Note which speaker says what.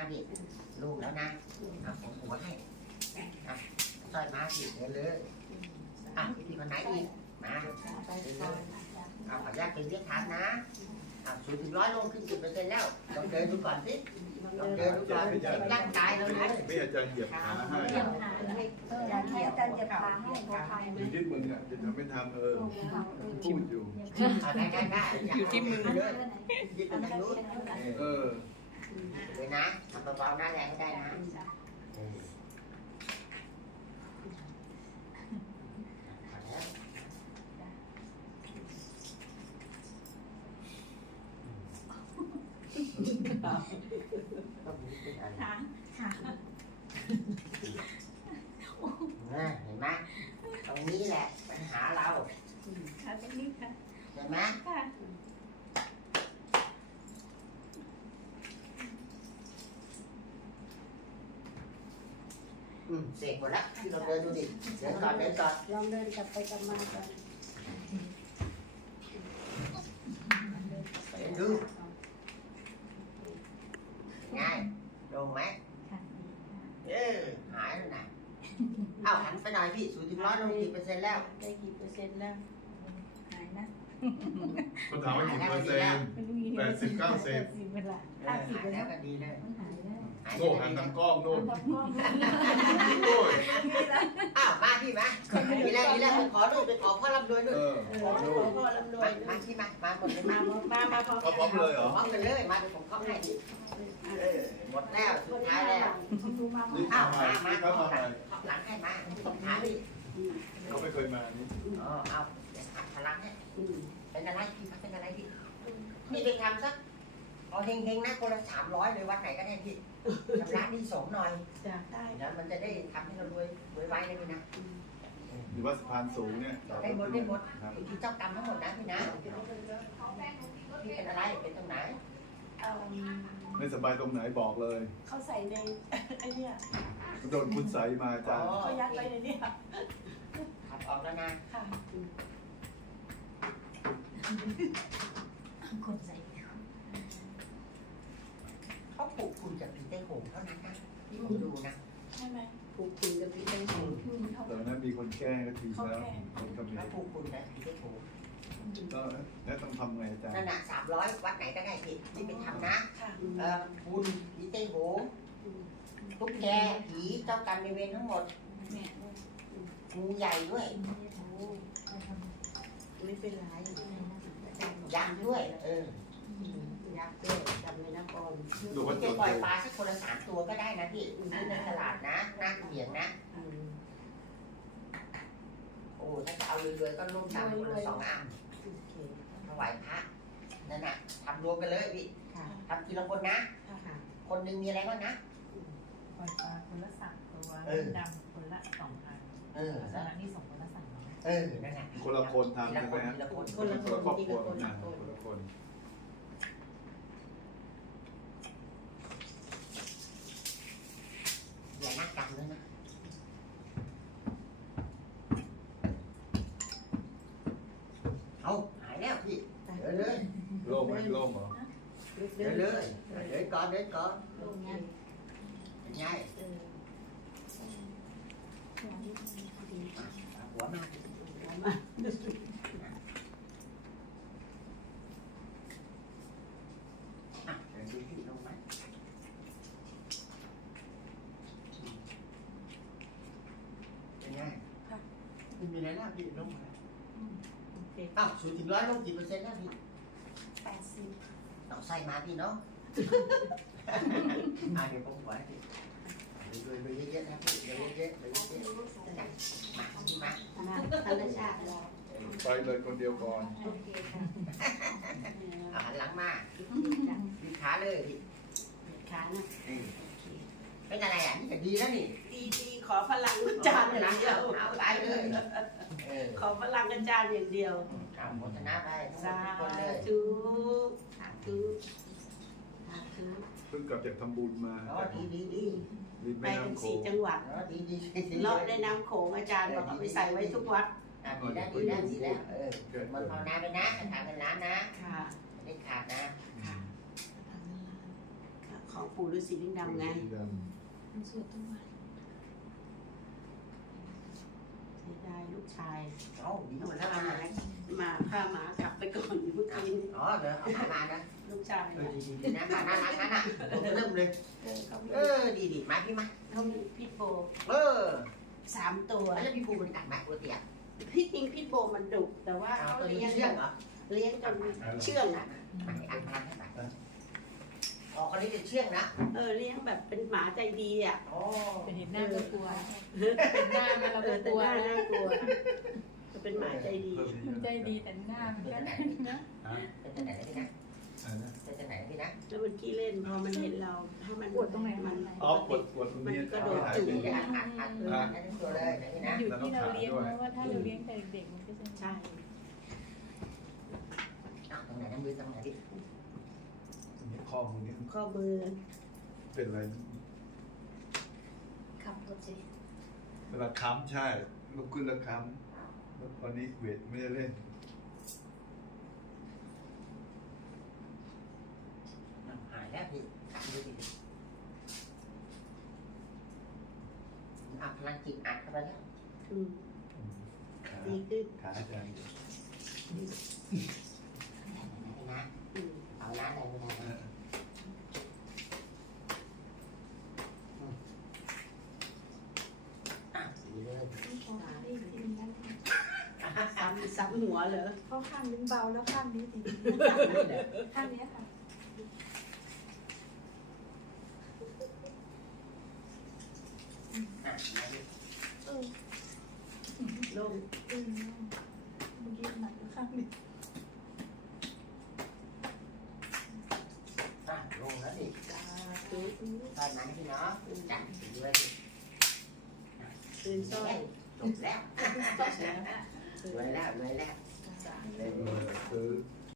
Speaker 1: พี่ลูกแล้วนะผมหัวให้สร้อยมาพี่เดินเลยพี่คนไหนอีกมาเดินเลยขออนุญาตเป็นเรียกฐานนะ0 ถึง 100ลงขึ้น10%แล้วลองเดินดูก่อนสิลองเดินดูก่อนเช็คร่างกายเรานะ
Speaker 2: ไม่อาจารย์เหยียบขาให้
Speaker 3: เหยียบขาให้อาจารย์เหยียบขาให้ขอใคร
Speaker 2: อยู่ที่มึงอ่ะจะทำไม่ทำพูดอยู่
Speaker 1: ได้อยู่ที่มือเลยยึดไปทางนู้นเลยนะทำเบาๆหน้าแรงไม่ได้นะเห็นไหมตรงนี้แหละปัญหาเราเห็นไหมเสกหมดแล้วที่เราเดินดูดิเดินก่อน
Speaker 3: ลองเดินกลับไปกลับมาก่อน
Speaker 1: เดินดูง่ายลงไหมหายแล้วนะหันไปหน่อยพี่0 ถึง 100ลงกี่%แล้ว
Speaker 3: ได้กี่เปอร์เซ็นต์แล้วหายนะ
Speaker 2: คนถามว่ากี่เปอร์เซ็นต์80 90
Speaker 1: หายแล้วก็ดีเลย
Speaker 2: โน่หันทางกล้องโน่น
Speaker 1: มาพี่มาดีแล้วไปขอด้วยไปขอพ่อร่ำรวยด้วย
Speaker 3: ขอพ่อร่ำรวย
Speaker 1: มาที่มาหมดเลย
Speaker 3: มาพ
Speaker 2: ร้อมเลยเหรอ
Speaker 1: พร้อมกันเลยมาเดี๋ยวผมเข้าให้หมดแล้วสุดท้ายแล้วมาหลังให้มาตบขาดิ
Speaker 2: เขาไม่เคยมานี่
Speaker 1: เอาพลังให้เป็นอะไรพี่เป็นอะไรพี่นี่ไปทำสักเฮงๆนะคนละ300เลยวัดไหนก็ได้พี่ชำระหนี้สงหน่อย
Speaker 3: ได้
Speaker 1: แล้วมันจะได้ทำให้เรารวยไว้เลยพี่นะ
Speaker 2: หรือว่าสะพานสูงเนี่ย
Speaker 1: ได้หมดพี่เจ้ากรรมทั้งหมดนะพี่นะพี่เป็นอะไรเป็นตรงไหน
Speaker 2: ไม่สบายตรงไหนบอกเลย
Speaker 3: เขาใส่ในไอ้เนี่ย
Speaker 2: โดนคุณใส่มาจ้า
Speaker 3: เขายัดไปในนี้
Speaker 1: ขับออกแล้วนะ
Speaker 3: ค่ะคนใส่
Speaker 1: เขาปลูกคุณจากผีไต้หงเท่านั้นนะที่มึงดูนะ
Speaker 3: ใช่ไหมปลูกคุณจากผีไต้หง
Speaker 2: แต่นั้นมีคนแก้ก็ทีแล้วคนกำเนิด
Speaker 1: ปลูกคุณจากผีไต้หง
Speaker 2: แล้วต้องทำไงอาจารย์
Speaker 1: นั่นน่ะ300วัดไหนก็ได้พี่ที่ไปทำนะคุณผีไต้หงตุ๊กแกผีเจ้ากรรมนายเวรทั้งหมดงูใหญ่ด้วย
Speaker 3: ไม่เป็นไร
Speaker 1: ยักษ์ด้วย
Speaker 3: ยักษ์ด้วยจำเลยนะก่อน
Speaker 1: จะปล่อยปลาสักคนละ3 ตัวก็ได้นะพี่ซื้อในตลาดนะหน้าเหมียงนะถ้าจะเอารวยๆก็ร่วมทำคนละ2 อันถวายพระนั่นน่ะทำรวมกันเลยพี่ทำทีละคนนะคนหนึ่งมีอะไรบ้างนะ
Speaker 4: ปล่อยปลาคนละ3 ตัวดำคนละ2 อันสาระนี่ส่งคนละ3
Speaker 1: นั่นแหละ
Speaker 2: คนละคนทำใช่ไหมฮะคนละครอบครัวคนละคน
Speaker 1: อย่านักกรรมด้วยนะหายแล้วพี่เดินเลย
Speaker 2: โล่งไหมโล่งเหรอ
Speaker 1: เดินเลยเดินก่อนเป็นไงหัวมาเดินดูที่ลงไหมเป็นไงมันมีอะไรน่าพี่ลงมา0 ถึง 100ลงกี่%นะพี่
Speaker 3: 80
Speaker 1: ต้องใส่มาพี่เนาะเดี๋ยวผมขอให้พี่ไปเยอะๆนะพี่เยอะๆมาพี่มา
Speaker 3: ธรรมชาติ
Speaker 2: ไปเลยคนเดียวก่อน
Speaker 3: โอเคค่ะ
Speaker 1: หันหลังมายืดขาเลยพี่
Speaker 3: ขานะ
Speaker 1: เป็นอะไรนี่ก็ดีแล้วนี่
Speaker 3: ดีขอพลังอาจารย์อย่างเดียว
Speaker 1: เอาไปเลย
Speaker 3: ขอพลังอาจารย์อย่างเดียว
Speaker 1: โมทนาไป
Speaker 3: สาธุ
Speaker 2: เพิ่งกลับจากทำบุญมา
Speaker 1: ดี
Speaker 3: ไปเป็น4 จังหวัดเลาะในน้ำโขงอาจารย์บอกเอาไปใส่ไว้ทุกวัด
Speaker 1: ดีแล้วมันภาวนาไปนะขาดเป็นล้านนะไม่ขาดนะ
Speaker 3: ขของปู่ฤาษีลิงดำไง
Speaker 2: สีด
Speaker 4: มันสวยตัว
Speaker 3: เสียดายลูกชาย
Speaker 1: โอ้ดีหมดแล้ว
Speaker 3: พา
Speaker 1: มา
Speaker 3: มาพาหมากลับไปก่อนเมื่อกี้
Speaker 1: อ๋อเดี๋ยวเอามานะ
Speaker 3: ลูกชาย
Speaker 1: ดีนะน่ารักนะเริ่มเลย ดีมาพี่มา
Speaker 3: เขามีพิษโบ 3 ตัว
Speaker 1: แล้วพี่ภูมันกัดไหมตัวเตี้ย
Speaker 3: ที่จริงพิษโบมันดุแต่ว่า
Speaker 1: เอา
Speaker 3: เขา
Speaker 1: ตัวนี้
Speaker 3: เลี้ยง
Speaker 1: เชื่องเหรอ
Speaker 3: เลี้ยงจนเชื่องอ่ะ
Speaker 1: มันอันพลังให้ไปอ๋อคนนี้จะเชื่องนะ
Speaker 3: เลี้ยงแบบเป็นหมาใจดีอ่ะ
Speaker 1: อ๋อ
Speaker 4: เป็นเห็นหน้าก็กลัวเป็นหน้ามันเราก็
Speaker 3: แต่
Speaker 4: กลัว
Speaker 3: หน้าน่ากลัวจะเป็นหมาใจดี
Speaker 4: มันใจดีแต่หน้ามันก็นะ
Speaker 1: เป็นที่ไหนพี่นะ
Speaker 2: ำอันนั้น
Speaker 1: เป็นที่ไหนพี่นะ
Speaker 3: แล้วมันขี้เล่นพอมันเห็นเราถ้ามัน
Speaker 4: ปวดตรงไหน
Speaker 3: มัน
Speaker 2: อ๋อกดตรงนี้
Speaker 3: มันกระโดด
Speaker 2: หาย
Speaker 3: จุ๋
Speaker 2: ไป
Speaker 3: ม
Speaker 1: อัดทั้งตัวเลยนะพี่นะ
Speaker 4: อยู่ที่เราเลี้ยงเพราะว่าถ้าเราเลี้ยงแต่เด็กมันก็จะ
Speaker 3: ใช่
Speaker 1: ตรงไหนน้ำมือตรงไหนพี่
Speaker 2: อันนี้ข้อมือนี้
Speaker 3: ข้อมือ
Speaker 2: เป็นอะไร
Speaker 4: ขับรถสิ
Speaker 2: เวลาค้ำใช่ลุกขึ้นแล้วค้ำแล้ววันนี้เวทไม่ได้เล่น
Speaker 1: หายแล้วพี่ตัดมือพี่อัดพลังจิตอัดเข้าไปแล้ว
Speaker 3: อืม
Speaker 2: ขา
Speaker 3: ดีขึ้น
Speaker 2: ขาอาจารย์
Speaker 1: พี่นะ
Speaker 3: อืม
Speaker 1: เอาน้ำอะไรไม่ได้ดีเลย
Speaker 3: ซ้ำหัวเหรอ
Speaker 4: เพราะข้างนึงเบาแล้วข้างนี้ดีข้างนี้ค่ะ
Speaker 3: โล่ง
Speaker 4: เมื่อกี้หนักข้างนี้
Speaker 1: ลงแล้วดิ
Speaker 3: ตาตื้อ
Speaker 1: ตอนนั้นพี่เนาะจับด้วย
Speaker 3: ตื่นสร้อย
Speaker 1: จบแล้วรวยแล้วรวยแล้ว
Speaker 2: คือ